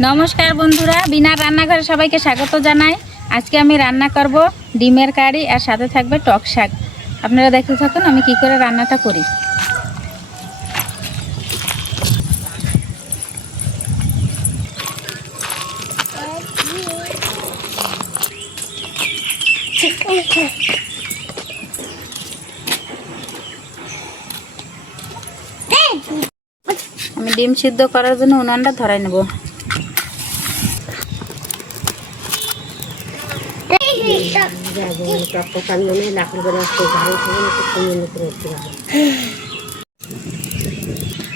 नमस्कार बंधुरा बिना रान्नाघरे सबाइके स्वागत जानाई। आज के आमी रान्ना करब डिमेर कारि और साथे थाकबे टक शाक। आपनारा देखते थाकुन आमी कि करे रान्नाटा करी। आमी डिम सिद्ध करार जोन्नो उनानटा धराई नेब।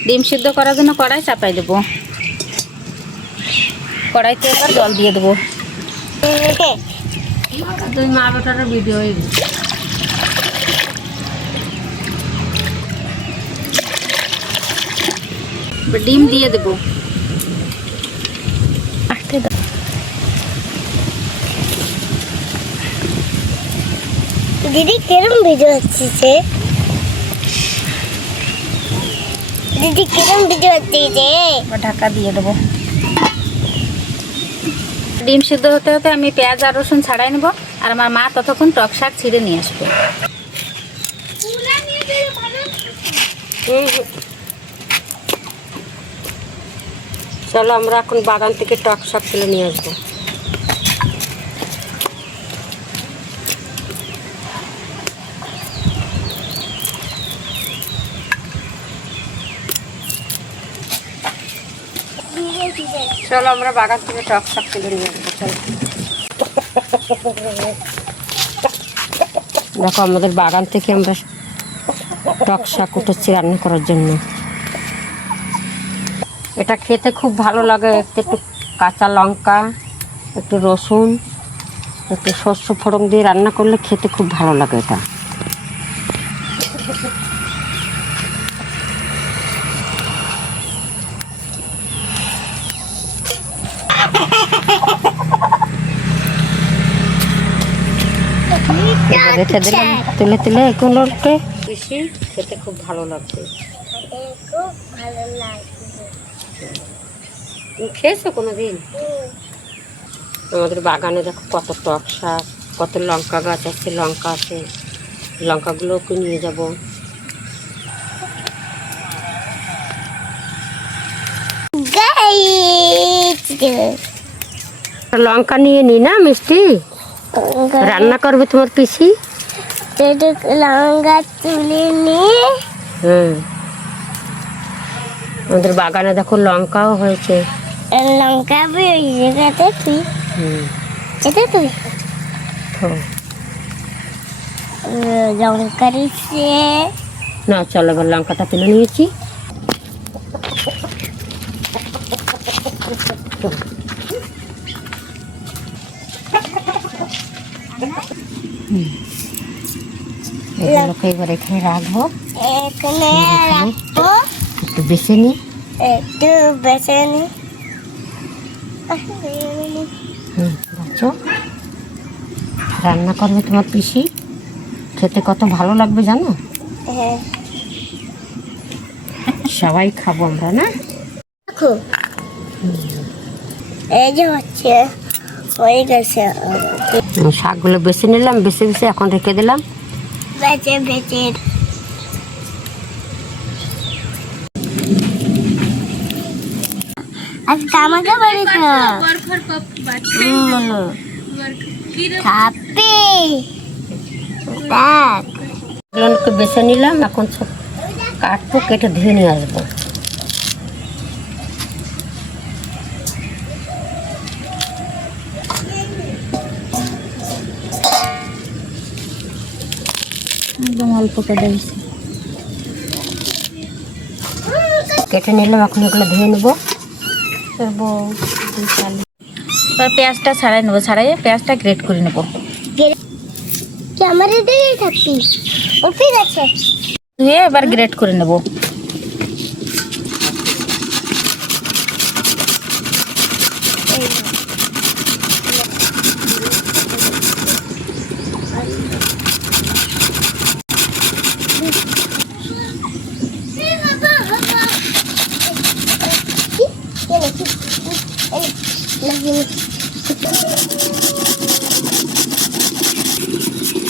ডিম সিদ্ধ করার জন্য কড়াই চাপাই দেব। কড়াইতে এবার জল দিয়ে দেব। দুই মা বেটার ভিডিও ডিম দিয়ে দেব। दीदी किरम भिजो अच्छी से दीदी किरम भिजो अच्छी से ढाका दिए देव। ডিম সিদ্ধ হতে হতে আমি পেঁয়াজ আর রসুন ছাড়াই নেব আর আমার মা ততক্ষণ টক শাক ছিঁড়ে নিয়ে আসবে। চলো আমরা এখন বাগান থেকে টক শাক তুলে নিয়ে আসবো। চলো আমরা বাগান থেকে টক শাক তুলে নিয়ে আসবো। চলো দেখো আমাদের বাগান থেকে আমরা টক শাক উঠেছি রান্না করার জন্য। এটা খেতে খুব ভালো লাগে। একটু কাঁচা লঙ্কা, একটু রসুন, একটু শস্য ফোড়ন দিয়ে রান্না করলে খেতে খুব ভালো লাগে এটা। রেখে দিলাম তুলে তুলে এগুলোকে বেশি খেতে খুব ভালো লাগবে। তুমি খেয়েছো কোনোদিন? আমাদের বাগানে দেখো কত টক শাক, কত লঙ্কা গাছ আছে, লঙ্কা আছে, লঙ্কাগুলোকে নিয়ে যাব। লঙ্কা নিয়ে নি না মিষ্টি, রান্না করবে তোমার পিসি। লঙ্কা তুলে নিয়ে আমাদের বাগানে দেখো লঙ্কাও হয়েছে। লঙ্কা বেরিয়ে তুই তুই লঙ্কা দিচ্ছে না। চলো এবার লঙ্কাটা তুলে নিয়েছি। এগুলোকে এবার এখানে রাখবো। এখানে রাখবো। একটু বেছে নি, একটু বেছে নি। দেখছো রান্না করবে তোমার পিসি, খেতে কত ভালো লাগবে জানো। হ্যাঁ সবাই খাবো আমরা না। দেখো এই যে হচ্ছে হয়ে গেছে। শাকগুলো বেছে নিলাম, বেছে বেছে এখন রেখে দিলাম। বেছে বেছে আজকে আমাকে বাড়ি এগুলোকে বেছে নিলাম, এখন সব কাটবো, কেটে ধুয়ে নিয়ে আসবো। একদম অল্প কেটে দিচ্ছি। কেটে নিলাম, এখন এগুলো ধুয়ে নেবো। এবার পেঁয়াজটা ছাড়াই নেবো, ছাড়াইয়ে পেঁয়াজটা গ্রেট করে নেবো। ক্যামেরা দিয়ে থাকছি ও ঠিক আছে। ধুয়ে এবার গ্রেট করে নেবো।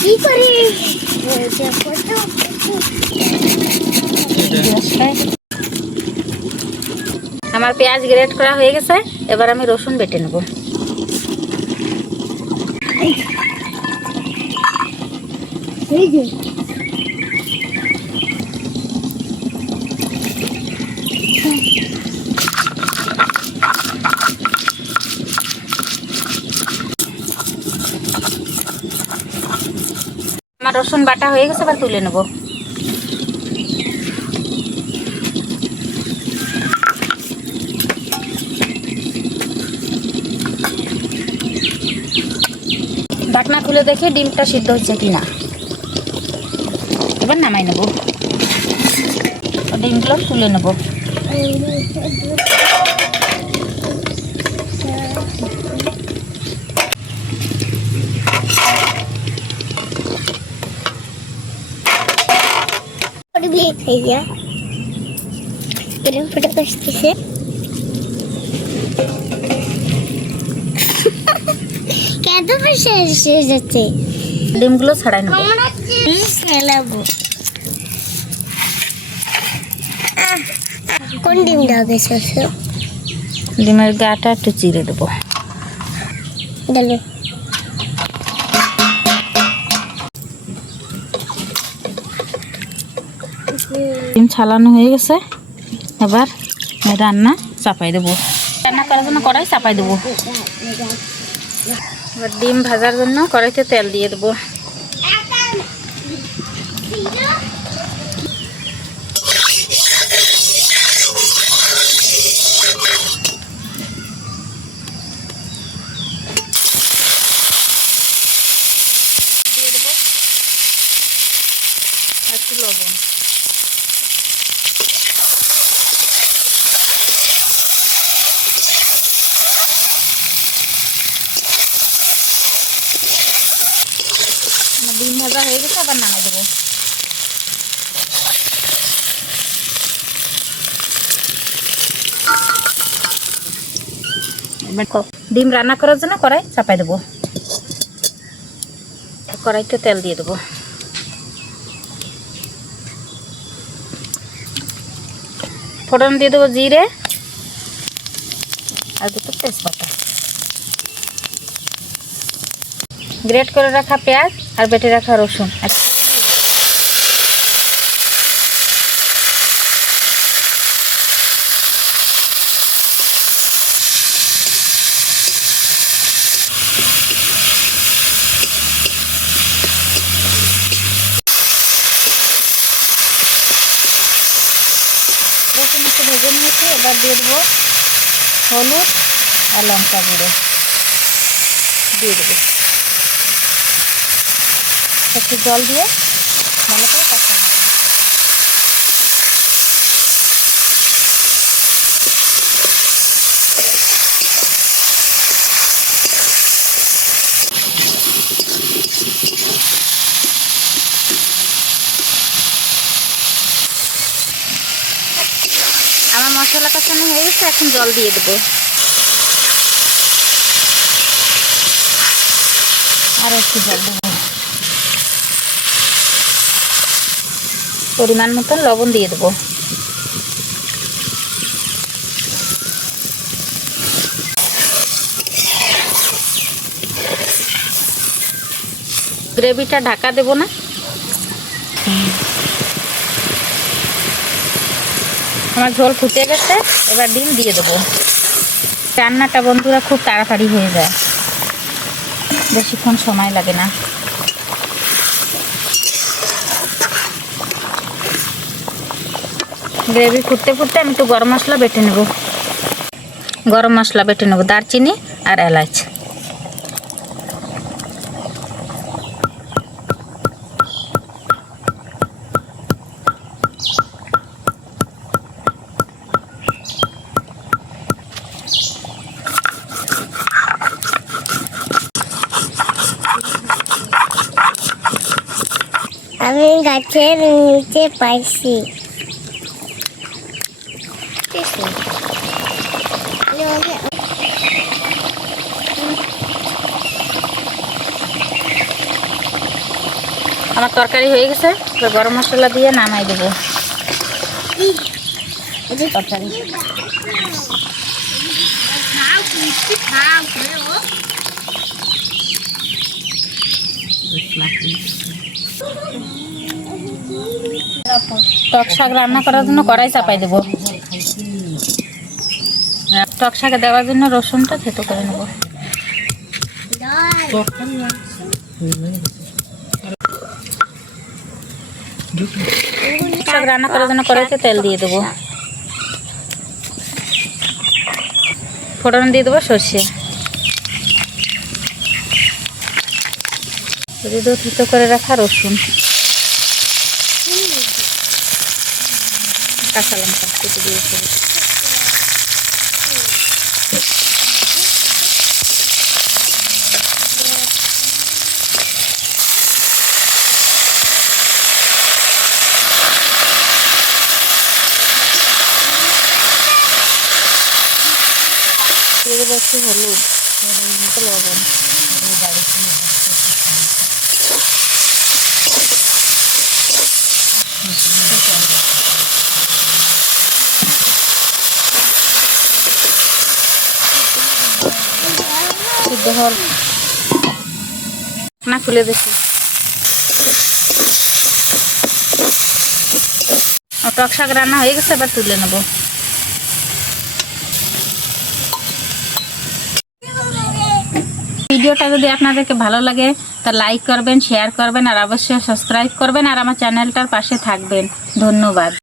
কি করে আমার পেঁয়াজ গ্রেট করা হয়ে গেছে, এবার আমি রসুন বেটে নেব। আমার রসুন বাটা হয়ে গেছে, এবার তুলে নেব। ঢাকনা খুলে দেখে ডিমটা সিদ্ধ হচ্ছে কিনা, এবার নামাই নেব। ডিমগুলো তুলে নেব। ফটো করতেছে কেন শেষ যাচ্ছে। ডিমগুলো ছাড়াই নেব। খেলাবো কোন ডিমটা গেছে? ডিমের গাটা একটু চিড়ে দেবো। ডালো ডিম ছালানো হয়ে গেছে, এবার রান্না চাপাই দেবো। রান্না করার জন্য কড়াই চাপাই দেবো। এবার ডিম ভাজার জন্য কড়াইতে তেল দিয়ে দেবো। দিয়ে দেবো একটু লবণ। ডিম ভাজা হয়ে গেছে, আবার নামাই দেবো। ডিম রান্না করার জন্য কড়াই চাপাই দেবো। কড়াইতে তেল দিয়ে দেবো। ফোড়ন দিয়ে দেবো জিরে আর দুটো তেজপাতা, গ্রেট করে রাখা পেঁয়াজ আর বেটে রাখা রসুন। রসুন একটু ভেজে নিয়েছি, এবার দিয়ে দেবো হলুদ আর লঙ্কা গুঁড়ো দিয়ে দেবো। একটু জল দিয়ে ভালো করে কষানো। আমার মশলা কষানো হয়ে গেছে, এখন জল দিয়ে দেবো। আর একটু জল দেবো। পরিমাণ মতন লবণ দিয়ে দেবো। গ্রেভিটা ঢাকা দেবো না। আমার ঝোল ফুটে গেছে, এবার ডিম দিয়ে দেবো। রান্নাটা বন্ধুরা খুব তাড়াতাড়ি হয়ে যায়, বেশিক্ষণ সময় লাগে না। গ্রেভি ফুটতে ফুটতে আমি একটু গরম মশলা বেটে নেব। গরম মশলা বেটে নেব, দারচিনি আর এলাচ। আমি গাছের নিচে পাইছি। আমার তরকারি হয়ে গেছে, এবার গরম মশলা দিয়ে নামাই দেবো তরকারি। টক শাক রান্না করার জন্য কড়াই চাপাই দেবো। টক শাকে দেওয়ার জন্য রসুনটা থেতো করে নেব। শাক রান্না করার জন্য কড়াইতে তেল দিয়ে দেবো, ফোড়ন দিয়ে দেবো সর্ষে, দিয়ে দেবো থেতো করে রাখা রসুন, কাঁচা লঙ্কা কেটে দিয়েছি। দিয়ে দেবো একটু হলুদ, লবণ, সিদ্ধ হল না খুলে দেখি। টক শাক রান্না হয়ে গেছে, এবার তুলে নেব। ভিডিওটা যদি আপনাদেরকে ভালো লাগে তা লাইক করবেন, শেয়ার করবেন আর অবশ্যই সাবস্ক্রাইব করবেন আর আমার চ্যানেলটার পাশে থাকবেন। ধন্যবাদ।